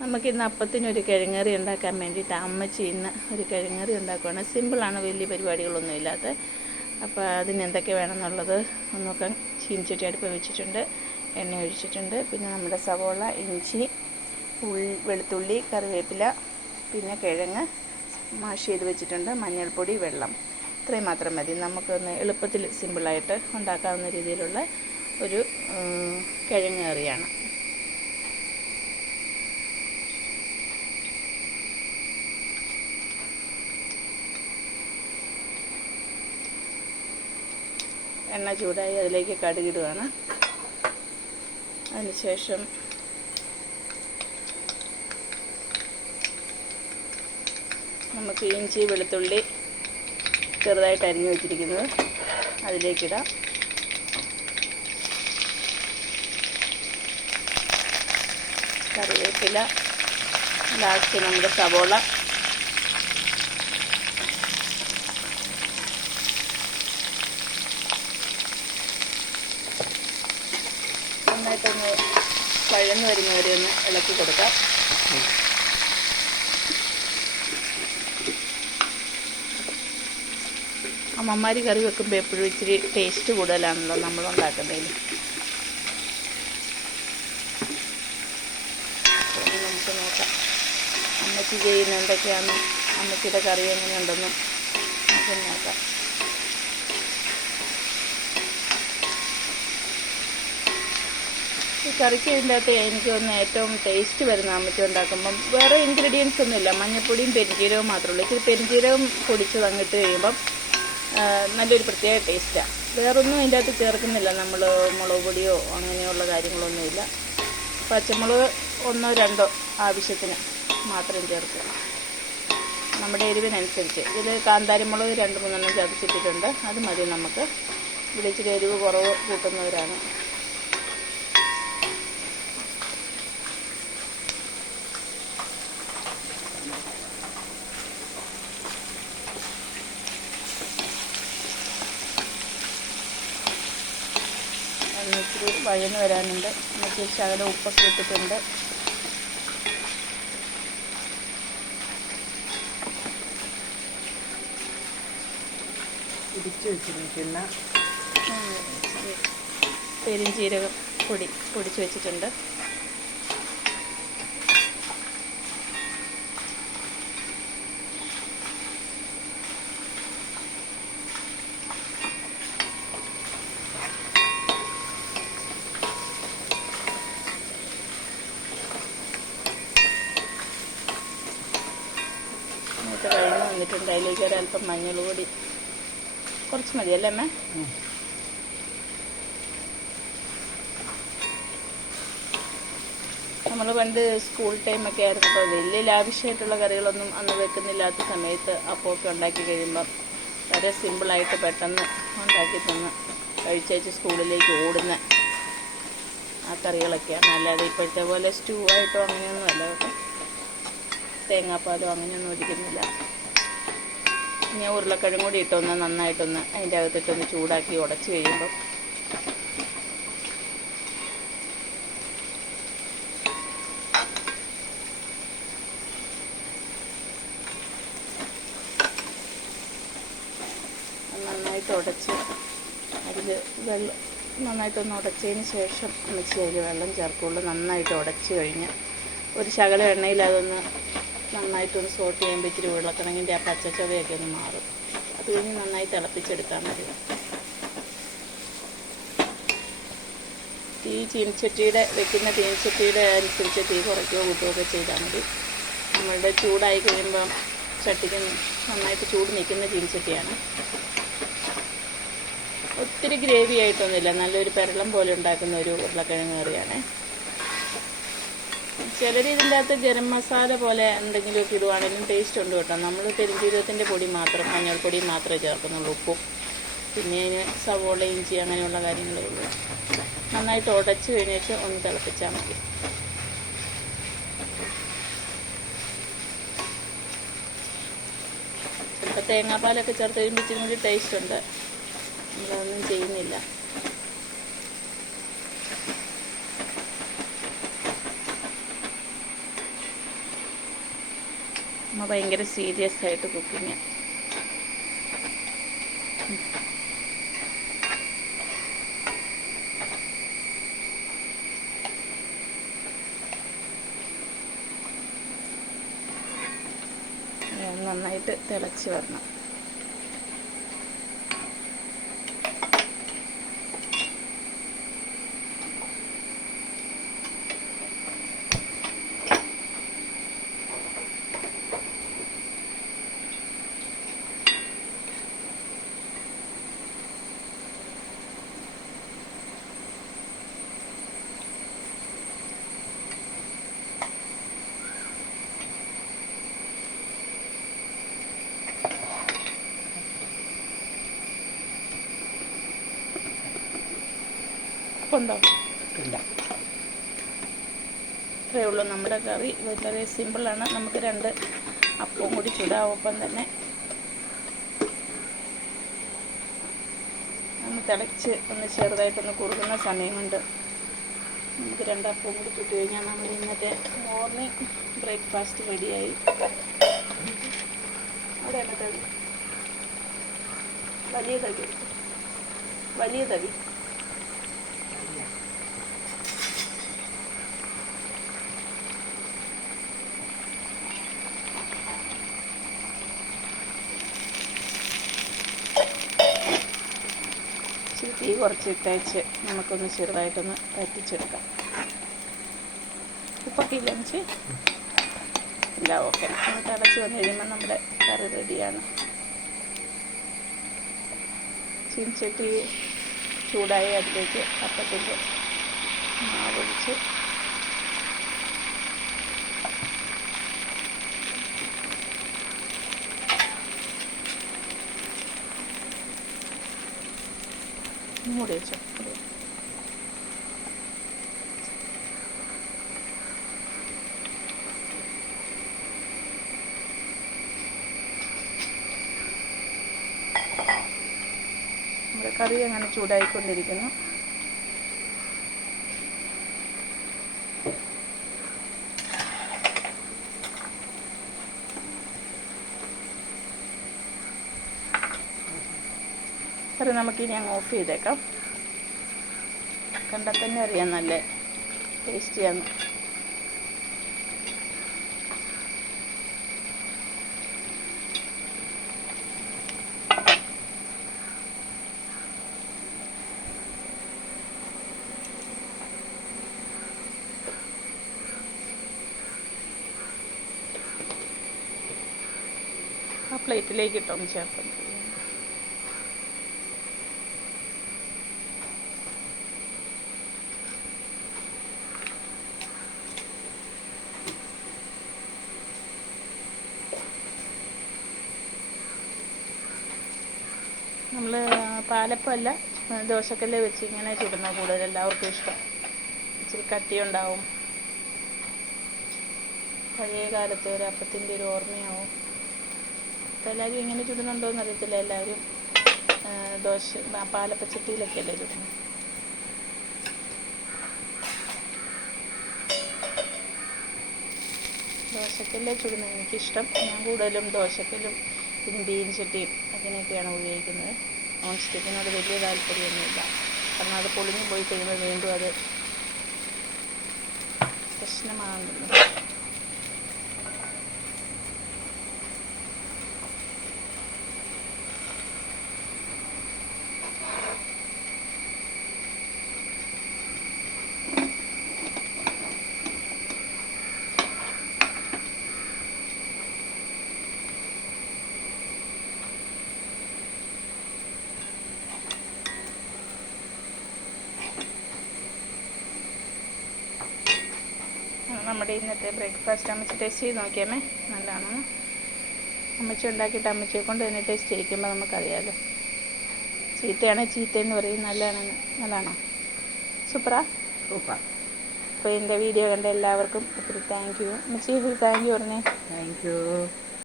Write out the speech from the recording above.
നമുക്കിന്ന് അപ്പത്തിനൊരു കിഴങ്ങറി ഉണ്ടാക്കാൻ വേണ്ടിയിട്ട് അമ്മച്ചി ഇന്ന് ഒരു കിഴങ്ങറി ഉണ്ടാക്കുകയാണ്. സിമ്പിളാണ്, വലിയ പരിപാടികളൊന്നും ഇല്ലാത്ത. അപ്പോൾ അതിന് എന്തൊക്കെ വേണമെന്നുള്ളത് നോക്കാൻ ചീനിച്ചട്ടി അടുപ്പ് വെച്ചിട്ടുണ്ട്, എണ്ണ ഒഴിച്ചിട്ടുണ്ട്. പിന്നെ നമ്മുടെ സവോള, ഇഞ്ചി, വെളുത്തുള്ളി, കറിവേപ്പില, പിന്നെ കിഴങ്ങ് മാഷ് ചെയ്ത് വെച്ചിട്ടുണ്ട്, മഞ്ഞൾപ്പൊടി, വെള്ളം. ഇത്രയും മാത്രം മതി. നമുക്കൊന്ന് എളുപ്പത്തിൽ സിമ്പിളായിട്ട് ഉണ്ടാക്കാവുന്ന രീതിയിലുള്ള ഒരു കിഴങ്ങ് കറിയാണ്. എണ്ണ ചൂടായി അതിലേക്ക് കടുകിടുകയാണ്. അതിനുശേഷം നമുക്ക് ഇഞ്ചി, വെളുത്തുള്ളി ചെറുതായിട്ട് അരിഞ്ഞു വെച്ചിരിക്കുന്നത് അതിലേക്കിടാം. കറിവേപ്പില, ലാസ്റ്റ് നമ്മുടെ സവോള, നന്നായിട്ടൊന്ന് വഴന്ന് വരുന്നവരെ ഒന്ന് ഇളക്കി കൊടുക്കാം. അമ്മമാർ കറി വെക്കുമ്പോൾ എപ്പോഴും ഇച്ചിരി ടേസ്റ്റ് കൂടുതലാണല്ലോ നമ്മളുണ്ടാക്കുന്നതിൽ. നമുക്ക് നോക്കാം അമ്മച്ചി ചെയ്യുന്ന എന്തൊക്കെയാണ്, അമ്മച്ചിയുടെ കറി എങ്ങനെയുണ്ടെന്നും നമുക്ക് നോക്കാം. ഈ കറിക്ക് ഇതിൻ്റെ അകത്ത് എനിക്ക് തോന്നുന്നു ഏറ്റവും ടേസ്റ്റ് വരുന്ന അമ്മച്ചി ഉണ്ടാക്കുമ്പം വേറെ ഇൻഗ്രീഡിയൻസ് ഒന്നുമില്ല, മഞ്ഞൾപ്പൊടിയും പെരുംജീരകവും മാത്രമേ ഉള്ളൂ. ഇച്ചിരി പെരുംജീരകം പൊടിച്ച് അങ്ങിട്ട് കഴിയുമ്പം നല്ലൊരു പ്രത്യേക ടേസ്റ്റാണ്. വേറൊന്നും അതിൻ്റെ അകത്ത് ചേർക്കുന്നില്ല. നമ്മൾ മുളക് പൊടിയോ അങ്ങനെയുള്ള കാര്യങ്ങളൊന്നുമില്ല. പച്ചമുളക് 1-2 ആവശ്യത്തിന് മാത്രം ചേർക്കുക, നമ്മുടെ എരിവിനനുസരിച്ച്. ഇതിൽ കാന്താരിമുളക് 2-3 ചതച്ചിട്ടിട്ടുണ്ട്, അത് മതി നമുക്ക്. ഇവിടെ ഇച്ചിരി എരിവ് കുറവ് കൂട്ടുന്നവരാണ്. ഇച്ചിരി വഴന്ന് വരാനുണ്ട്. നമുക്ക് ശകലം ഉപ്പൊക്കെ ഇട്ടിട്ടുണ്ട്. ഇടിച്ചു വെച്ചിരിക്കുന്ന പെരുംജീരകം പൊടിച്ച് വെച്ചിട്ടുണ്ട്. കഴിഞ്ഞ് വന്നിട്ടുണ്ട്. അതിലേക്ക് ഒരല്പം മഞ്ഞൾ പൊടി കുറച്ച് മതിയല്ലേ അമ്മേ? നമ്മൾ പണ്ട് സ്കൂൾ ടൈമൊക്കെ ആയിരുന്നപ്പോൾ വലിയ ലാവിഷായിട്ടുള്ള കറികളൊന്നും അന്ന് വെക്കുന്നില്ലാത്ത സമയത്ത് അപ്പമൊക്കെ ഉണ്ടാക്കി കഴിയുമ്പം വളരെ സിമ്പിളായിട്ട് പെട്ടെന്ന് ഉണ്ടാക്കി തന്ന് കഴിച്ചേച്ച് സ്കൂളിലേക്ക് ഓടുന്ന ആ കറികളൊക്കെയാണ്. അല്ലാതെ ഇപ്പോഴത്തെ പോലെ സ്റ്റൂ ആയിട്ടോ അങ്ങനെയൊന്നും അല്ല കേട്ടോ. തേങ്ങാപ്പാലോ അങ്ങനെയൊന്നും ഒഴിക്കുന്നില്ല. ഞാൻ ഉരുളക്കിഴങ്ങ് കൂടി ഇട്ടൊന്ന് നന്നായിട്ടൊന്ന് അതിൻ്റെ അകത്തിട്ടൊന്ന് ചൂടാക്കി ഉടച്ച് കഴിയുമ്പം നന്നായിട്ട് ഉടച്ച് അതിൽ വെള്ളം നന്നായിട്ടൊന്ന് ഉടച്ചതിന് ശേഷം അമ്മച്ചി അതിൽ വെള്ളം ചേർക്കുള്ളൂ. നന്നായിട്ട് ഉടച്ച് കഴിഞ്ഞ് ഒരു ശകലം എണ്ണയിൽ അതൊന്ന് നന്നായിട്ടൊന്ന് സോട്ട് ചെയ്യുമ്പോൾ ഇച്ചിരി ഉരുളക്കിഴങ്ങിൻ്റെ ആ പച്ചച്ചവയൊക്കെ ഒന്ന് മാറും. അത് കഴിഞ്ഞ് നന്നായി തിളപ്പിച്ചെടുക്കാൻ മതി. വെക്കുന്ന ചീനിച്ചട്ടിയുടെ അനുസരിച്ച് തീ കുറയ്ക്കുകയോ കൂട്ടുകയൊക്കെ ചെയ്താൽ മതി. നമ്മളുടെ ചൂടായി കഴിയുമ്പം ചട്ടിക്ക് നന്നായിട്ട് ചൂട് നിൽക്കുന്ന ചീനിച്ചട്ടിയാണ്. ഒത്തിരി ഗ്രേവി ആയിട്ടൊന്നുമില്ല, നല്ലൊരു പെരളം പോലെ ഉണ്ടാക്കുന്ന ഒരു ഉരുളക്കിഴങ്ങ് കറിയാണ്. ചിലർ ഇതിൻ്റെ അകത്ത് ഗരം മസാല പോലെ എന്തെങ്കിലുമൊക്കെ ഇടുവാണെങ്കിലും ടേസ്റ്റ് ഉണ്ട് കേട്ടോ. നമ്മൾ പെരുംജീരകത്തിൻ്റെ പൊടി മാത്രം, മഞ്ഞൾപ്പൊടി മാത്രമേ ചേർക്കുന്നുള്ളൂ, ഉപ്പും. പിന്നെ അതിന് സവോള, ഇഞ്ചി അങ്ങനെയുള്ള കാര്യങ്ങളേ ഉള്ളൂ. നന്നായിട്ട് ഉടച്ച് കഴിഞ്ഞിട്ട് ഒന്ന് തിളപ്പിച്ചാൽ മതി. ചിലപ്പോൾ തേങ്ങാപ്പാലൊക്കെ ചേർത്ത് കഴിയുമ്പോൾ ഇച്ചിരി കൂടി ടേസ്റ്റ് ഉണ്ട്. നമ്മളതൊന്നും ചെയ്യുന്നില്ല. അമ്മ ഭയങ്കര സീരിയസ് ആയിട്ട് കുക്കിങ്. നന്നായിട്ട് തിളച്ച് വരണം. ഉണ്ടോ? ഇല്ല. ഇത്രയേ ഉള്ളൂ നമ്മുടെ കറി. വളരെ സിമ്പിളാണ്. നമുക്ക് 2 അപ്പവും കൂടി ചുടാം. ഒപ്പം തന്നെ ഒന്ന് തിളച്ച് ഒന്ന് ചെറുതായിട്ടൊന്ന് കുറുകുന്ന സമയം കൊണ്ട് നമുക്ക് 2 അപ്പവും കൂടി ചുട്ട് കഴിഞ്ഞാൽ നമ്മൾ ഇന്നത്തെ മോർണിംഗ് ബ്രേക്ക്ഫാസ്റ്റ് റെഡിയായി. അവിടെ തന്നെ തവി, വലിയ തവി, വലിയ തവി. തീ കുറച്ച് ഇട്ടേച്ച് നമുക്കൊന്ന് ചെറുതായിട്ടൊന്ന് വറ്റിച്ചെടുക്കാം. ഉപ്പൊക്കെ ഇല്ല വെച്ച് ഇല്ല. ഓക്കെ. നമുക്ക് അടച്ച് വന്നു കഴിയുമ്പോൾ നമ്മുടെ കറി റെഡിയാണ്. ചീനച്ചട്ടി ചൂടായി അതിലേക്ക് അപ്പത്തിൻ്റെ മാവൊഴിച്ച് മൂടി വെച്ചോ. നമ്മുടെ കറി അങ്ങനെ ചൂടായിക്കൊണ്ടിരിക്കുന്നു. കറി നമുക്കിനി അങ്ങ് ഓഫ് ചെയ്തേക്കാം. കണ്ടാൽ തന്നെ അറിയാം നല്ല ടേസ്റ്റിയാണ്. ആ പ്ലേറ്റിലേക്ക് ഇട്ടൊന്ന് ചേർക്കാം. നമ്മൾ പാലപ്പമല്ല, ദോശക്കല്ല് വെച്ച് ഇങ്ങനെ ചുടുന്ന കൂടുതൽ എല്ലാവർക്കും ഇഷ്ടം. ഇച്ചിരി കട്ടിയുണ്ടാവും. പഴയ കാലത്തെ ഒരു അപ്പത്തിൻ്റെ ഒരു ഓർമ്മയാവും. അപ്പോൾ എല്ലാവരും ഇങ്ങനെ ചുടുന്നുണ്ടോയെന്ന് അറിയത്തില്ല. എല്ലാവരും പാലപ്പച്ചട്ടിയിലൊക്കെ അല്ലേ ചുടുന്നത്. ദോശക്കല്ല് ചുടുന്നത് എനിക്കിഷ്ടം. ഞാൻ കൂടുതലും ദോശക്കല്ലും ഇരുമ്പീൻ ചട്ടിയും അങ്ങനെയൊക്കെയാണ് ഉപയോഗിക്കുന്നത്. നോൺ സ്റ്റിക്കിനോട് വലിയ താല്പര്യമൊന്നുമില്ല. കാരണം അത് പൊളിഞ്ഞു പോയി കഴിയുമ്പോൾ വീണ്ടും അത് പ്രശ്നമാകുന്നു. നമ്മുടെ ഇന്നത്തെ ബ്രേക്ക്ഫാസ്റ്റ് അമ്മച്ചി ടേസ്റ്റ് ചെയ്ത് നോക്കിയാമേ നല്ലതാണോ? അമ്മച്ചി ഉണ്ടാക്കിയിട്ട് അമ്മച്ചിയെ കൊണ്ട് തന്നെ ടേസ്റ്റ് ചെയ്യിക്കുമ്പോൾ നമുക്കറിയാമല്ലോ. ചീത്തയാണെങ്കിൽ ചീത്തയെന്ന് പറയും, നല്ലതാണോ? സൂപ്പറാ? സൂപ്പർ. അപ്പോൾ എൻ്റെ വീഡിയോ കണ്ട എല്ലാവർക്കും ഒത്തിരി താങ്ക് യു. അമ്മച്ചി ഒരു താങ്ക് യു പറഞ്ഞേ. Thank you.